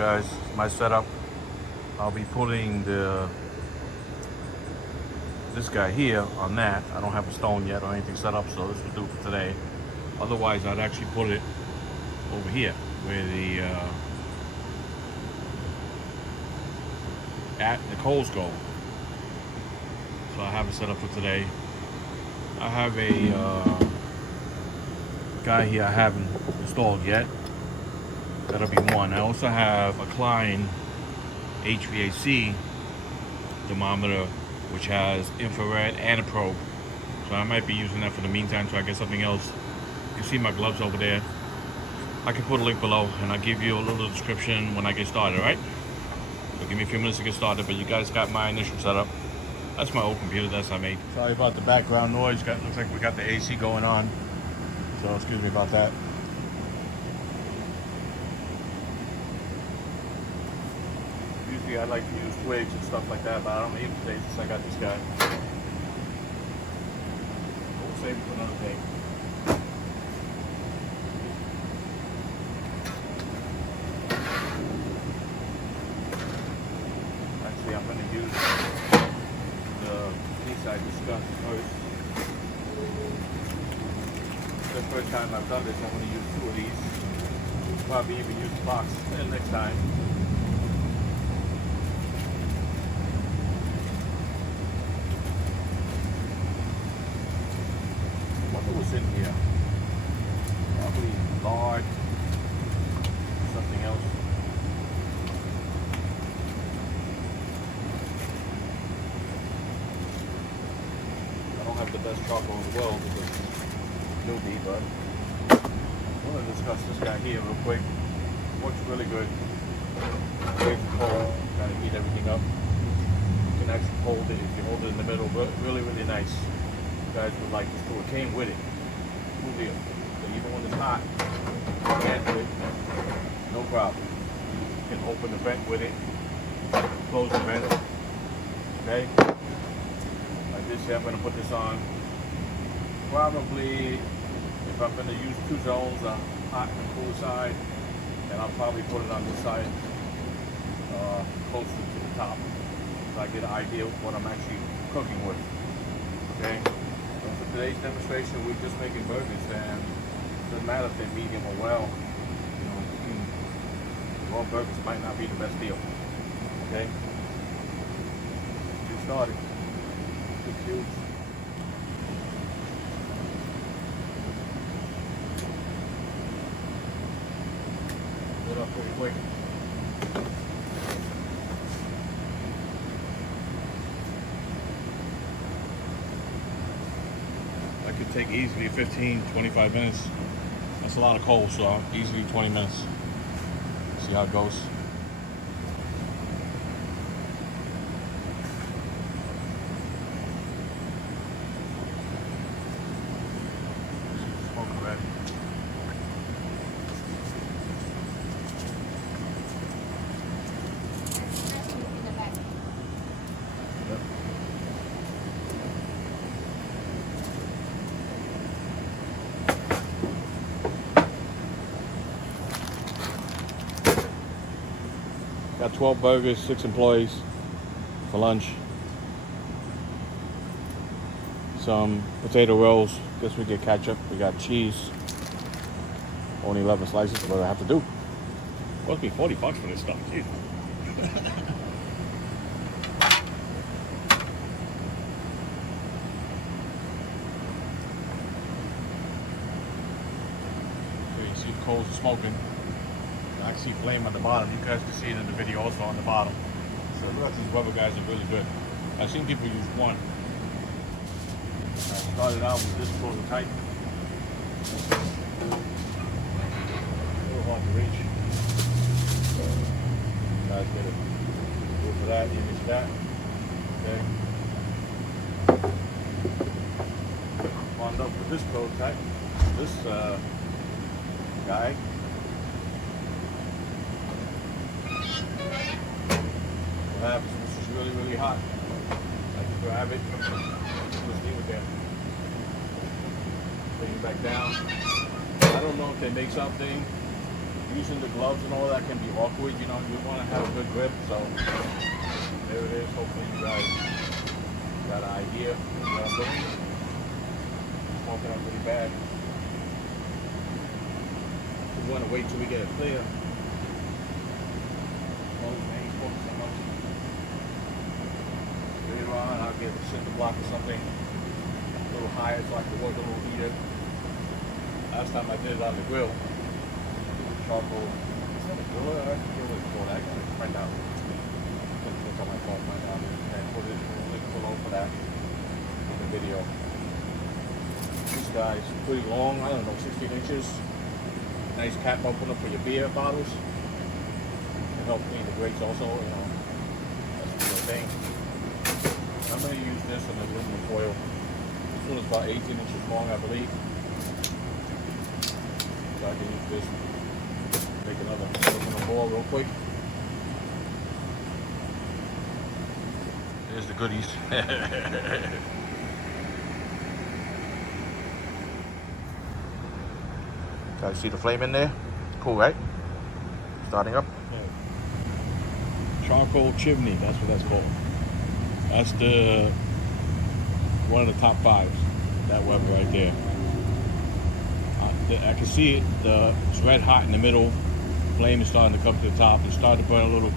guys, my setup. I'll be putting this guy here on that. I don't have a stone yet or anything set up, so this will do for today. Otherwise, I'd actually put it over here where the coals go. So I have it set up for today. I have a guy here I haven't installed yet. That'll be one. I also have a Klein HVAC thermometer, which has infrared and a probe. So I might be using that for the meantime till I get something else. You see my gloves over there. I can put a link below and I'll give you a little description when I get started, right? So give me a few minutes to get started, but you guys got my initial setup. That's my old computer that's I made. Sorry about the background noise. Looks like we got the AC going on. So excuse me about that. Usually I like to use twigs and stuff like that, but I don't need them today since I got this guy. We'll save it for another day. Actually, I'm going to use the piece I discussed first. The first time I've done this, I'm going to use 2 of these. Probably even use the box next time. What was in here? Probably lard, something else. I don't have the best charcoal in the world because newbie, but I want to discuss this guy here real quick. Works really good. Great to hold, kind of heat everything up. You can actually hold it if you hold it in the middle. Really, really nice. You guys would like this tool. It came with it. Cool deal. So even when it's hot, you can't do it. No problem. You can open the vent with it. Close the vent. Okay. Like this here, I'm going to put this on. Probably, if I'm going to use 2 zones, a hot and cool side, then I'll probably put it on this side, closer to the top, so I get an idea of what I'm actually cooking with. Okay. So for today's demonstration, we're just making burgers, and it doesn't matter if they're medium or well. You know, raw burgers might not be the best deal. Okay. Get started. 2 cubes. Up pretty quick. That could take easily 15-25 minutes. That's a lot of coal, so easily 20 minutes. See how it goes. Smoke already. Got 12 burgers, 6 employees for lunch. Some potato rolls. Guess we get ketchup. We got cheese. Only 11 slices. What do I have to do? Supposed to be 40 bucks for this stuff. Jeez. So you see the coals are smoking. I can see flame on the bottom. You guys can see it in the video also on the bottom. So the rest of these rubber guys are really good. I've seen people use one. I started out with this prototype. A little hard to reach. Guys get it. Go for that, you miss that. Okay. Wound up with this prototype. This guy. What happens when this is really, really hot? I can grab it, just leave it there. Bring it back down. I don't know if they make something using the gloves and all that can be awkward. You know, you want to have a good grip. So there it is. Hopefully you guys got an idea of what I'm doing. Smoking up pretty bad. We want to wait till we get it clear. Later on, I'll get a cinder block or something a little higher so I can work a little heater. Last time I did it on the grill, charcoal. Is that a grill? I forget what it's called. I got to find out. Look on my phone right now and put it in the link below for that in the video. This guy's pretty long. I don't know, 16 inches. Nice cap opener for your beer bottles. It helps clean the grates also. You know, that's the good thing. I'm going to use this in aluminum foil. This one is about 18 inches long, I believe. So I can use this. Make another aluminum ball real quick. There's the goodies. Guys, see the flame in there? Cool, right? Starting up. Yeah. Charcoal chimney, that's what that's called. That's the one of the top 5s. That Weber right there. I can see it. It's red hot in the middle. Flame is starting to come to the top. It's starting to burn a little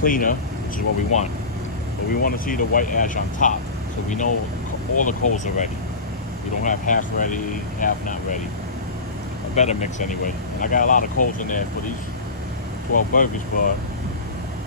cleaner, which is what we want. But we want to see the white ash on top, so we know all the coals are ready. We don't have half ready, half not ready. A better mix anyway. And I got a lot of coals in there for these 12 burgers, but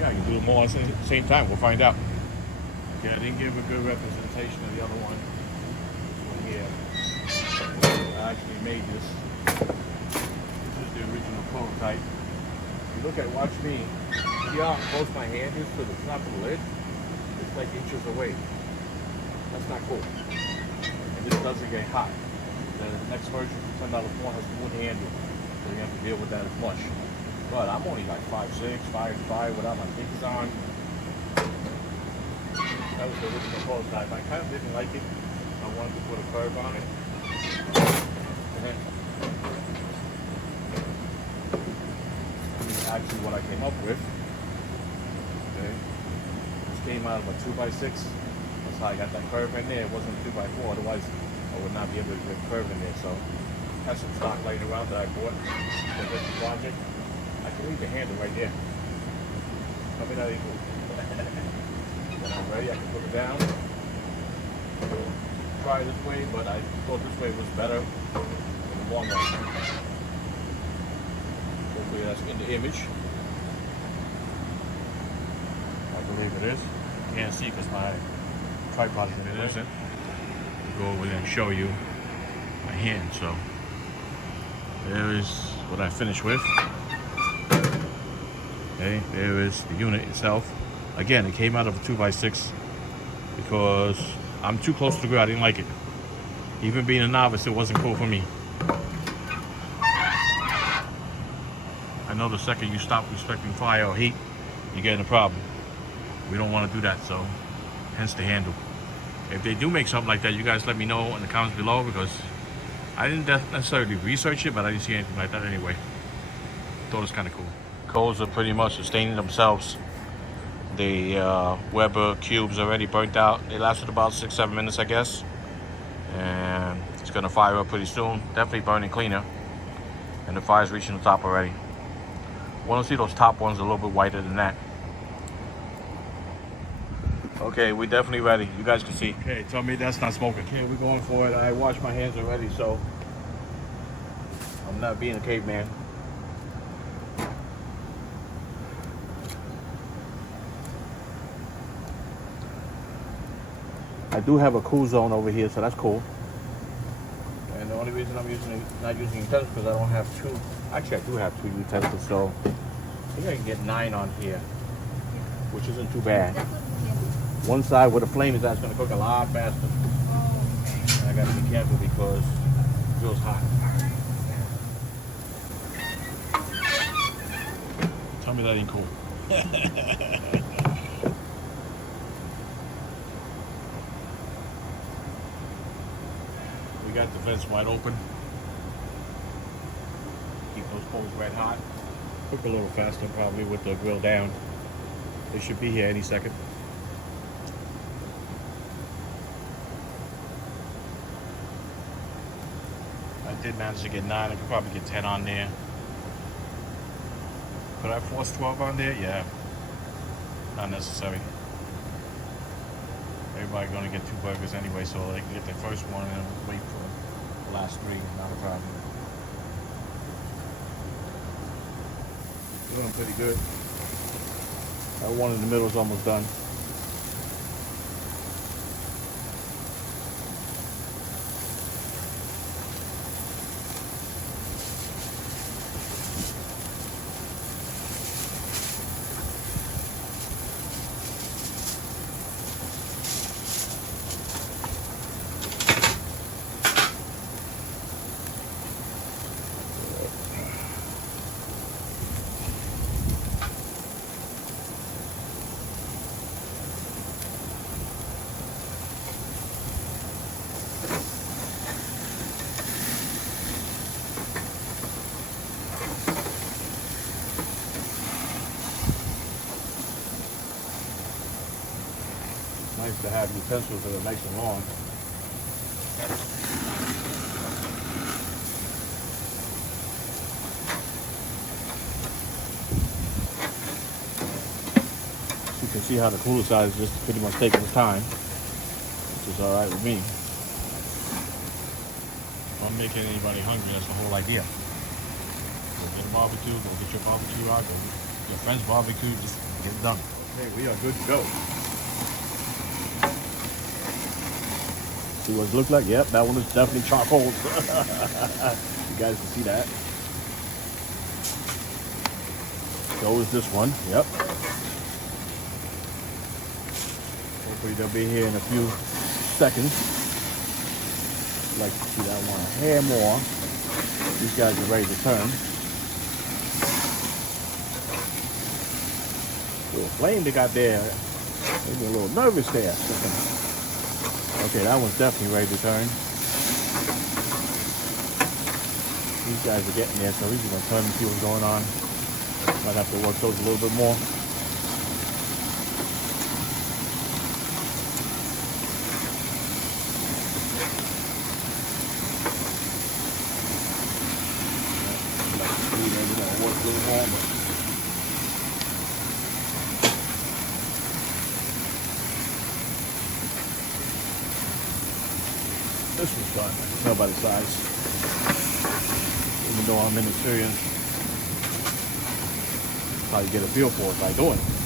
yeah, I can do them all at the same time. We'll find out. Okay, I didn't give a good representation of the other one. This one here. I actually made this. This is the original prototype. If you look at, watch me. See how close my hand is to the top of the lid? It's like inches away. That's not cool. And this doesn't get hot. The next version, $10 more, has a wood handle. So you have to deal with that as much. But I'm only like 5'6", 5'5", without my sneakers on. That was the original prototype. I kind of didn't like it. I wanted to put a curve on it. This is actually what I came up with. Okay. This came out of a 2x6. That's how I got that curve in there. It wasn't a 2x4, otherwise I would not be able to get a curve in there. So I have some stock laying around that I bought for this project. I can leave the handle right there. Tell me that equal. When I'm ready, I can put it down. Try this way, but I thought this way was better in the long run. Hopefully that's in the image. I believe it is. You can't see because my tripod is in it. Isn't. Go over there and show you my hand. So there is what I finished with. Okay, there is the unit itself. Again, it came out of a 2x6 because I'm too close to the grill. I didn't like it. Even being a novice, it wasn't cool for me. I know the second you stop respecting fire or heat, you get in a problem. We don't want to do that, so hence the handle. If they do make something like that, you guys let me know in the comments below, because I didn't necessarily research it, but I didn't see anything like that anyway. Thought it was kind of cool. Coals are pretty much sustaining themselves. The Weber cubes already burnt out. They lasted about 6-7 minutes, I guess. And it's gonna fire up pretty soon. Definitely burning cleaner. And the fire's reaching the top already. Want to see those top ones a little bit whiter than that. Okay, we're definitely ready. You guys can see. Okay, tell me that's not smoking. Okay, we're going for it. I washed my hands already, so I'm not being a caveman. I do have a cool zone over here, so that's cool. And the only reason I'm not using utensils because I don't have two. Actually, I do have 2 utensils, so I think I can get 9 on here, which isn't too bad. One side where the flame is at is going to cook a lot faster. And I got to be careful because it feels hot. Tell me that ain't cool. We got the vents wide open. Keep Those coals red hot. Cook a little faster probably with the grill down. They should be here any second. I did manage to get 9. I could probably get 10 on there. Could I force 12 on there? Yeah. Not necessary. Everybody gonna get 2 burgers anyway, so they can get their first one and then wait for the last 3. Not a problem. Doing pretty good. That one in the middle is almost done. Nice to have utensils that are nice and long. You can see how the cooler side is just pretty much taking its time, which is alright with me. If I'm making anybody hungry, that's the whole idea. Go get a barbecue, go get your barbecue out, go get your friend's barbecue, just get it done. Okay, we are good to go. See what it looks like? Yep, that one is definitely charcoal. You guys can see that. So is this one. Yep. Hopefully they'll be here in a few seconds. I'd like to see that one a hair more. These guys are ready to turn. Little flame they got there. Made me a little nervous there. Okay, that one's definitely ready to turn. These guys are getting there, so we're just gonna turn and see what's going on. Might have to work those a little bit more. Maybe gonna work a little more, but this one's done. I can tell by the size. Even though I'm inexperienced, how you get a feel for it by doing it.